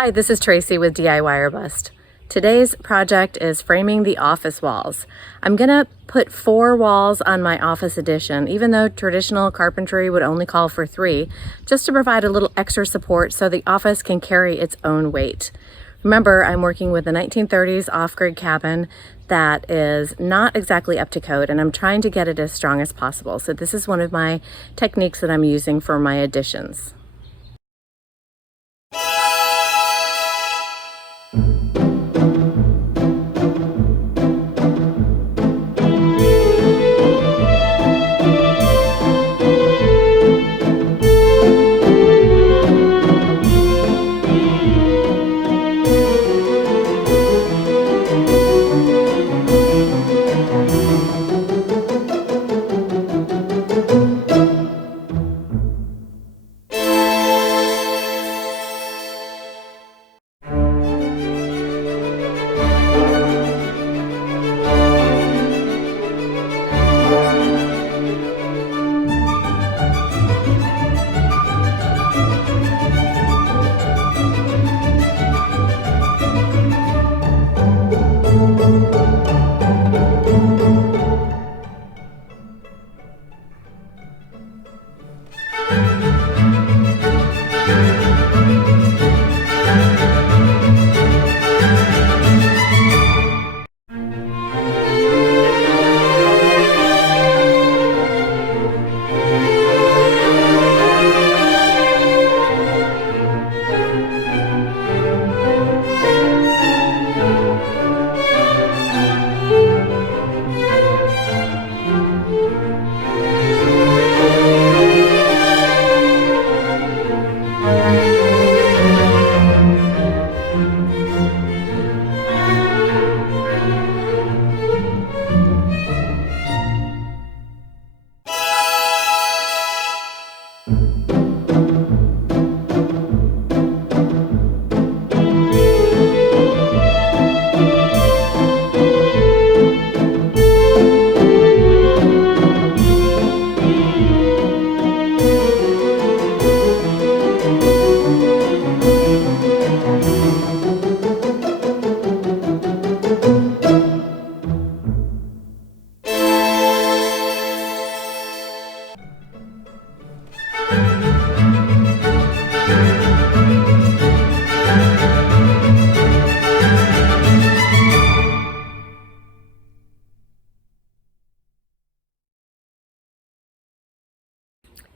Hi, this is Tracy with DIY or Bust. Today's project is framing the office walls. I'm gonna put 4 walls on my office addition, even though traditional carpentry would only call for 3, just to provide a little extra support so the office can carry its own weight. Remember, I'm working with a 1930s off-grid cabin that is not exactly up to code, and I'm trying to get it as strong as possible. So this is one of my techniques that I'm using for my additions.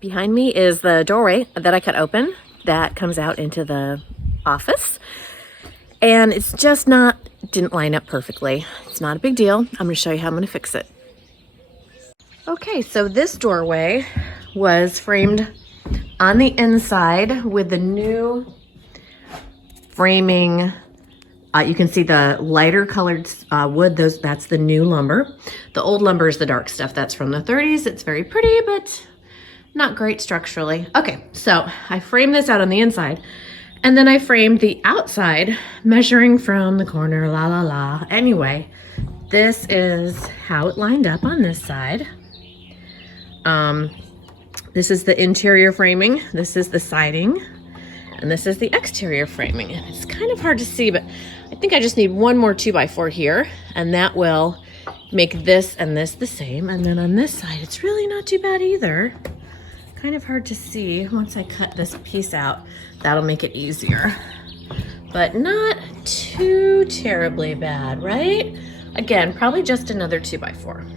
Behind me is the doorway that I cut open that comes out into the office. And it's just didn't line up perfectly. It's not a big deal. I'm gonna show you how I'm gonna fix it. Okay, so this doorway was framed on the inside with the new framing. You can see the lighter colored wood, that's the new lumber. The old lumber is the dark stuff. That's from the 30s. It's very pretty, but not great structurally. Okay, so I framed this out on the inside, and then I framed the outside, measuring from the corner, la la la. Anyway, this is how it lined up on this side. This is the interior framing, this is the siding, and this is the exterior framing. And it's kind of hard to see, but I think I just need one more 2x4 here, and that will make this and this the same. And then on this side, it's really not too bad either. Kind of hard to see. Once I cut this piece out, that'll make it easier. But not too terribly bad, right? Again, probably just another 2x4.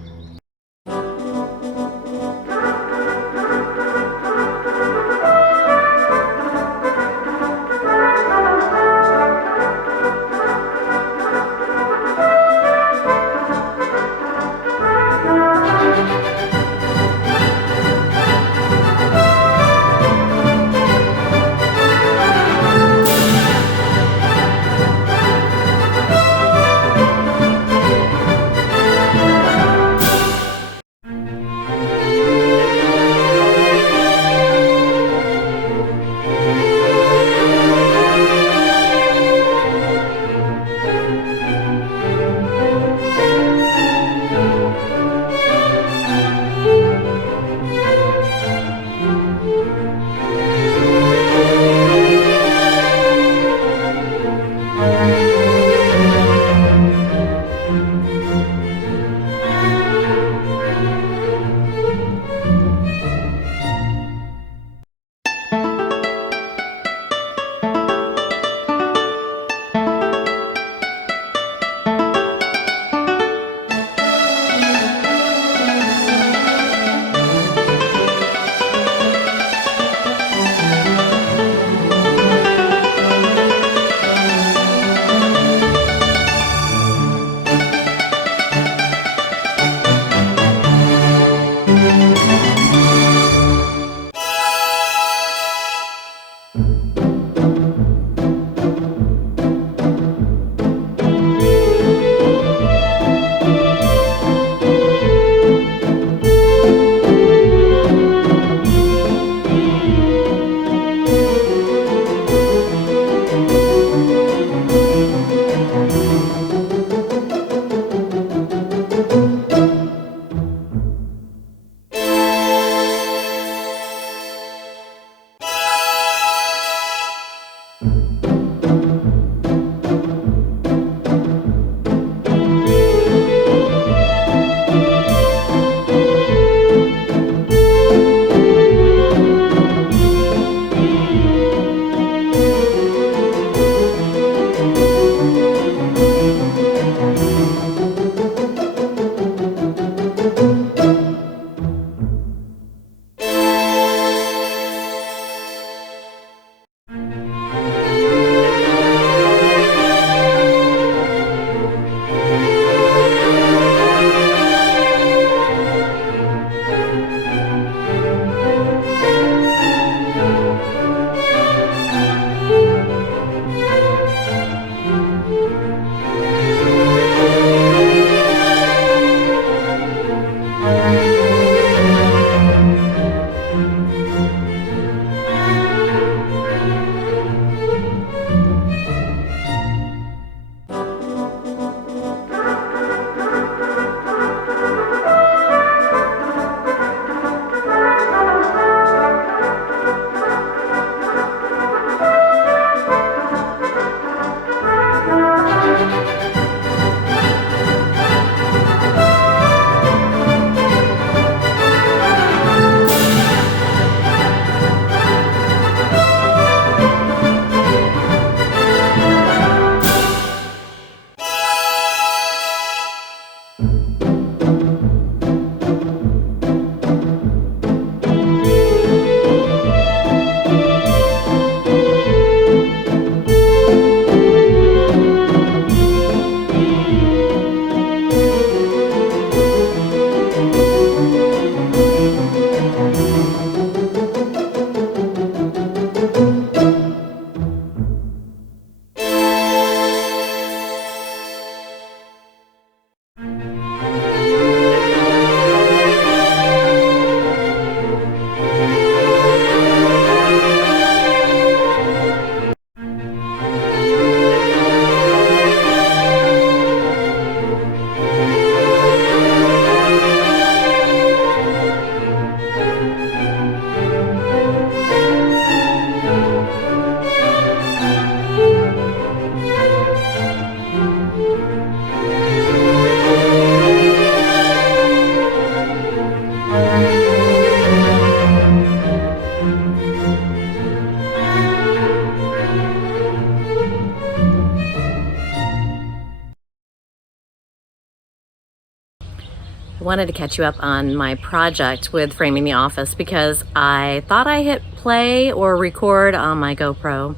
I wanted to catch you up on my project with framing the office because I thought I hit play or record on my GoPro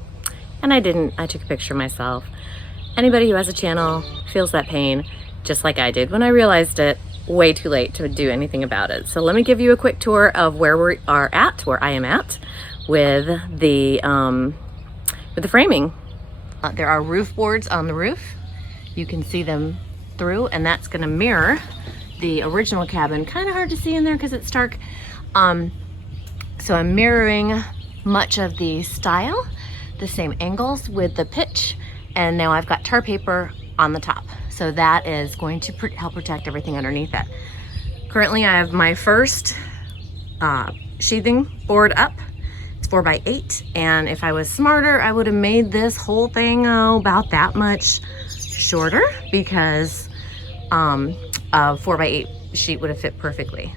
and I didn't. I took a picture myself. Anybody who has a channel feels that pain just like I did when I realized it way too late to do anything about it. So let me give you a quick tour of where we are at, where I am at with the framing. There are roof boards on the roof. You can see them through, and that's going to mirror the original cabin. Kind of hard to see in there because it's dark. So I'm mirroring much of the style, the same angles with the pitch, and now I've got tar paper on the top. So that is going to help protect everything underneath it. Currently I have my first sheathing board up. It's 4x8, and if I was smarter, I would have made this whole thing about that much shorter because a 4x8 sheet would have fit perfectly.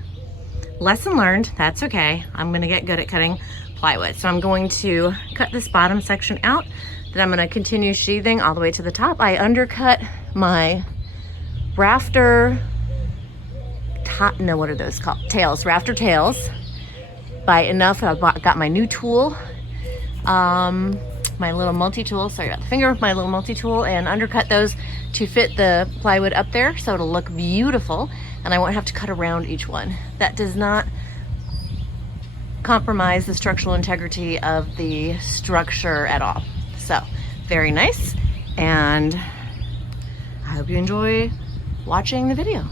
Lesson learned, that's okay. I'm gonna get good at cutting plywood. So I'm going to cut this bottom section out, then I'm gonna continue sheathing all the way to the top. I undercut my rafter, what are those called? Tails, rafter tails by enough. I got my new tool, my little multi-tool, sorry about the finger, my little multi-tool, and undercut those to fit the plywood up there so it'll look beautiful. and I won't have to cut around each one. That does not compromise the structural integrity of the structure at all. So, very nice, and I hope you enjoy watching the video.